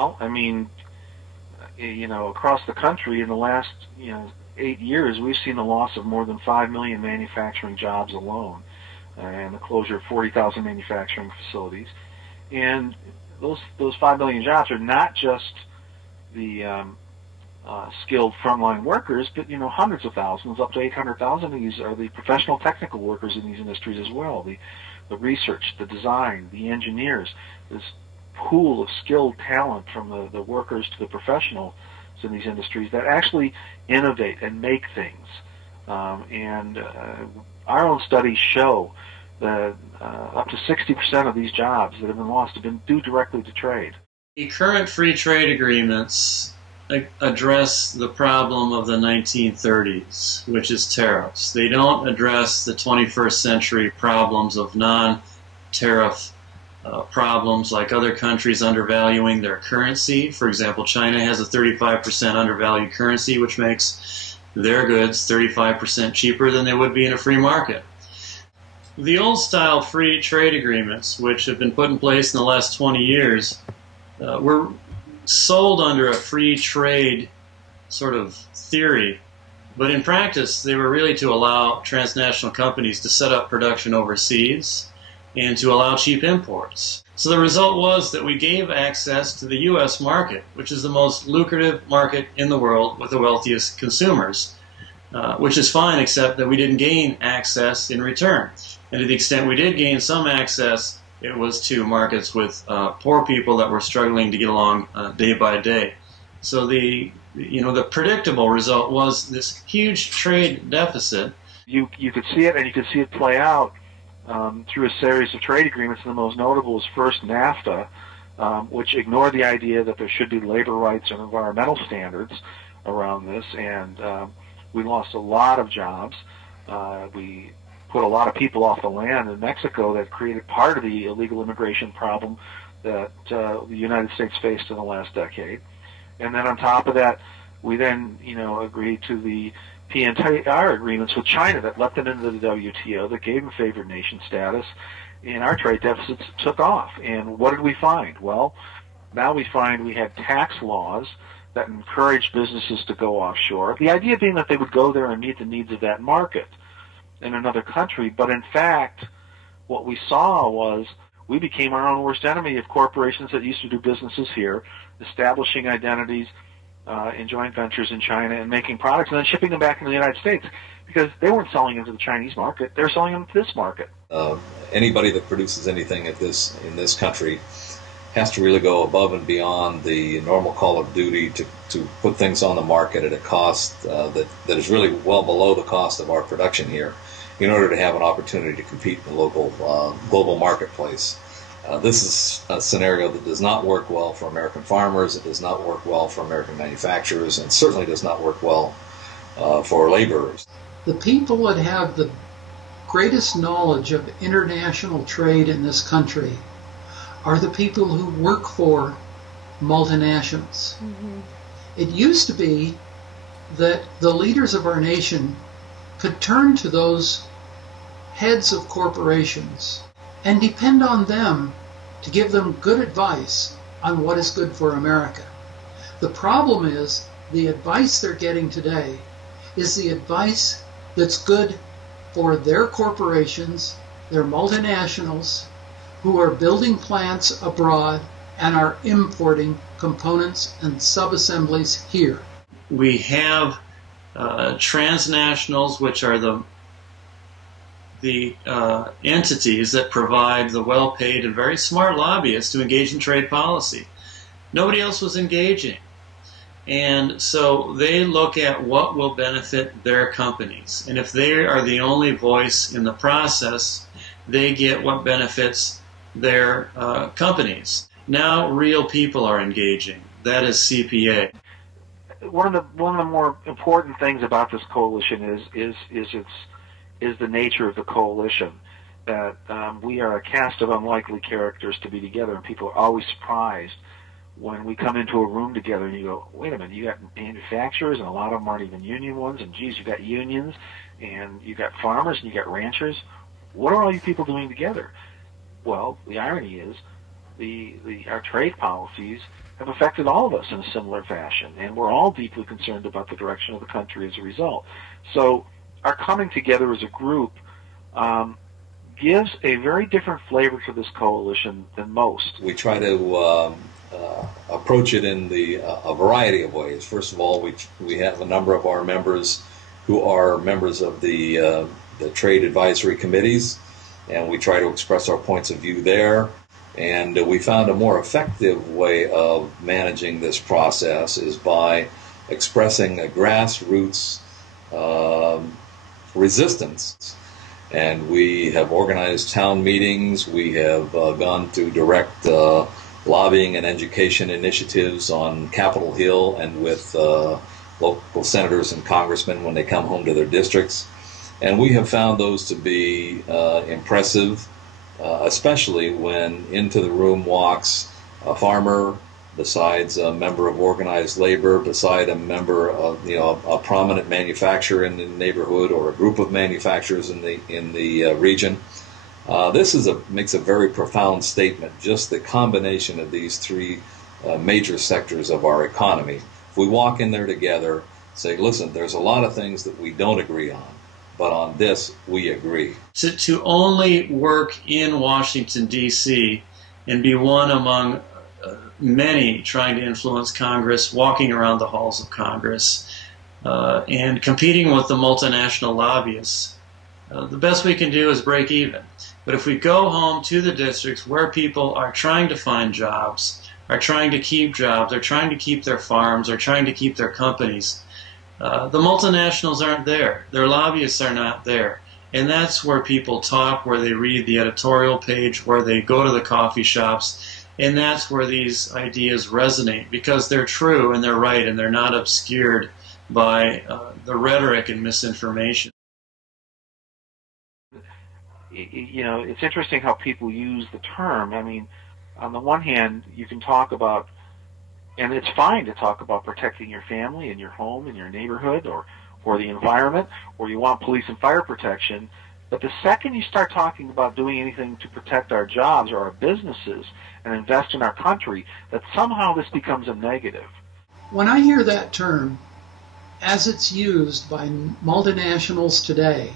Well, I mean, across the country in the last, 8 years, we've seen the loss of more than 5 million manufacturing jobs alone, and the closure of 40,000 manufacturing facilities. And those 5 million jobs are not just the skilled frontline workers, but hundreds of thousands, up to 800,000 of these are the professional technical workers in these industries as well. The research, the design, the engineers, this pool of skilled talent from the workers to the professionals in these industries that actually innovate and make things. And our own studies show that up to 60% of these jobs that have been lost have been due directly to trade. The current free trade agreements address the problem of the 1930s, which is tariffs. They don't address the 21st century problems of non-tariff problems, like other countries undervaluing their currency. For example, China has a 35% undervalued currency, which makes their goods 35% cheaper than they would be in a free market. The old-style free trade agreements, which have been put in place in the last 20 years, were sold under a free trade sort of theory, but in practice they were really to allow transnational companies to set up production overseas and to allow cheap imports. So the result was that we gave access to the U.S. market, which is the most lucrative market in the world with the wealthiest consumers, which is fine, except that we didn't gain access in return. And to the extent we did gain some access, it was to markets with poor people that were struggling to get along day by day. So the predictable result was this huge trade deficit. You could see it, and you could see it play out through a series of trade agreements. And the most notable was first NAFTA, which ignored the idea that there should be labor rights and environmental standards around this, and we lost a lot of jobs. We put a lot of people off the land in Mexico that created part of the illegal immigration problem that the United States faced in the last decade. And then on top of that, we then, agreed to the PNTR agreements with China that let them into the WTO, that gave them favored nation status, and our trade deficits took off. And what did we find? Well, now we find we had tax laws that encouraged businesses to go offshore. The idea being that they would go there and meet the needs of that market in another country. But in fact, what we saw was we became our own worst enemy of corporations that used to do businesses here, establishing identities in joint ventures in China and making products and then shipping them back into the United States, because they weren't selling into the Chinese market, they were selling them to this market. Anybody that produces anything in this country has to really go above and beyond the normal call of duty to put things on the market at a cost that is really well below the cost of our production here, in order to have an opportunity to compete in the local global marketplace. This is a scenario that does not work well for American farmers, it does not work well for American manufacturers, and certainly does not work well for laborers. The people that have the greatest knowledge of international trade in this country are the people who work for multinationals. Mm-hmm. It used to be that the leaders of our nation could turn to those heads of corporations and depend on them to give them good advice on what is good for America. The problem is the advice they're getting today is the advice that's good for their corporations, their multinationals, who are building plants abroad and are importing components and subassemblies here. We have transnationals, which are the entities that provide the well-paid and very smart lobbyists to engage in trade policy. Nobody else was engaging. And so they look at what will benefit their companies. And if they are the only voice in the process, they get what benefits their companies. Now real people are engaging. That is CPA. One of the more important things about this coalition is the nature of the coalition. That we are a cast of unlikely characters to be together, and people are always surprised when we come into a room together and you go, wait a minute, you got manufacturers, and a lot of them aren't even union ones, and geez, you got unions, and you got farmers, and you got ranchers. What are all you people doing together? Well, the irony is our trade policies have affected all of us in a similar fashion, and we're all deeply concerned about the direction of the country as a result. So our coming together as a group gives a very different flavor to this coalition than most. We try to approach it in a variety of ways. First of all, we have a number of our members who are members of the trade advisory committees, and we try to express our points of view there. And we found a more effective way of managing this process is by expressing a grassroots resistance. And we have organized town meetings. We have gone to direct lobbying and education initiatives on Capitol Hill and with local senators and congressmen when they come home to their districts. And we have found those to be impressive, especially when into the room walks a farmer, besides a member of organized labor, beside a member of a prominent manufacturer in the neighborhood or a group of manufacturers in the region. This makes a very profound statement. Just the combination of these three major sectors of our economy. If we walk in there together, say, listen, there's a lot of things that we don't agree on, but on this we agree. To only work in Washington, D.C. and be one among many trying to influence Congress, walking around the halls of Congress, and competing with the multinational lobbyists, the best we can do is break even. But if we go home to the districts where people are trying to find jobs, are trying to keep jobs, are trying to keep their farms, are trying to keep their companies, the multinationals aren't there. Their lobbyists are not there. And that's where people talk, where they read the editorial page, where they go to the coffee shops. And that's where these ideas resonate, because they're true and they're right and they're not obscured by the rhetoric and misinformation. It's interesting how people use the term. I mean, on the one hand, you can talk about, and it's fine to talk about protecting your family and your home and your neighborhood or the environment, or you want police and fire protection. But the second you start talking about doing anything to protect our jobs or our businesses and invest in our country, that somehow this becomes a negative. When I hear that term, as it's used by multinationals today,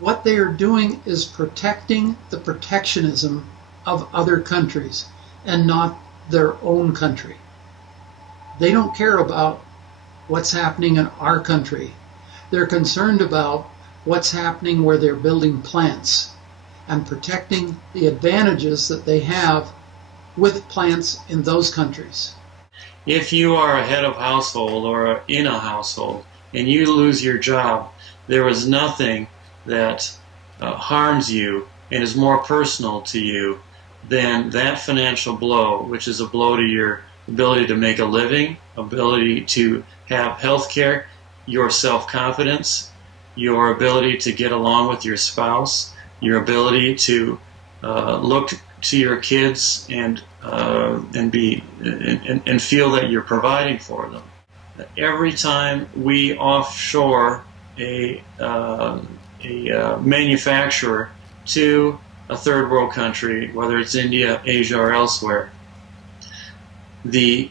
what they are doing is protecting the protectionism of other countries and not their own country. They don't care about what's happening in our country. They're concerned about what's happening where they're building plants and protecting the advantages that they have with plants in those countries. If you are a head of household or in a household and you lose your job, there is nothing that harms you and is more personal to you than that financial blow, which is a blow to your ability to make a living, ability to have health care, your self-confidence, your ability to get along with your spouse, your ability to look to your kids and feel that you're providing for them. Every time we offshore a manufacturer to a third world country, whether it's India, Asia, or elsewhere, the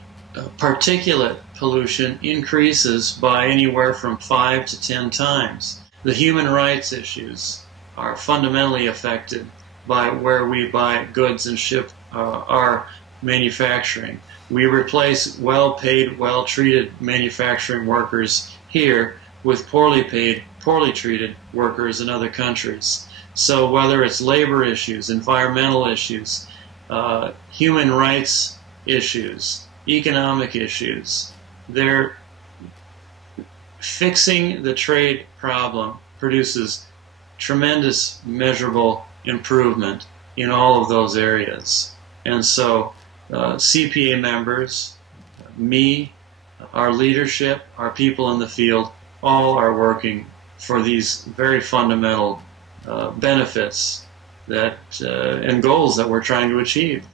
particulate pollution increases by anywhere from 5 to 10 times. The human rights issues are fundamentally affected by where we buy goods and ship our manufacturing. We replace well-paid, well-treated manufacturing workers here with poorly paid, poorly treated workers in other countries. So whether it's labor issues, environmental issues, human rights issues, economic issues, they're fixing the trade problem produces tremendous measurable improvement in all of those areas. And so CPA members, me, our leadership, our people in the field, all are working for these very fundamental benefits that and goals that we're trying to achieve.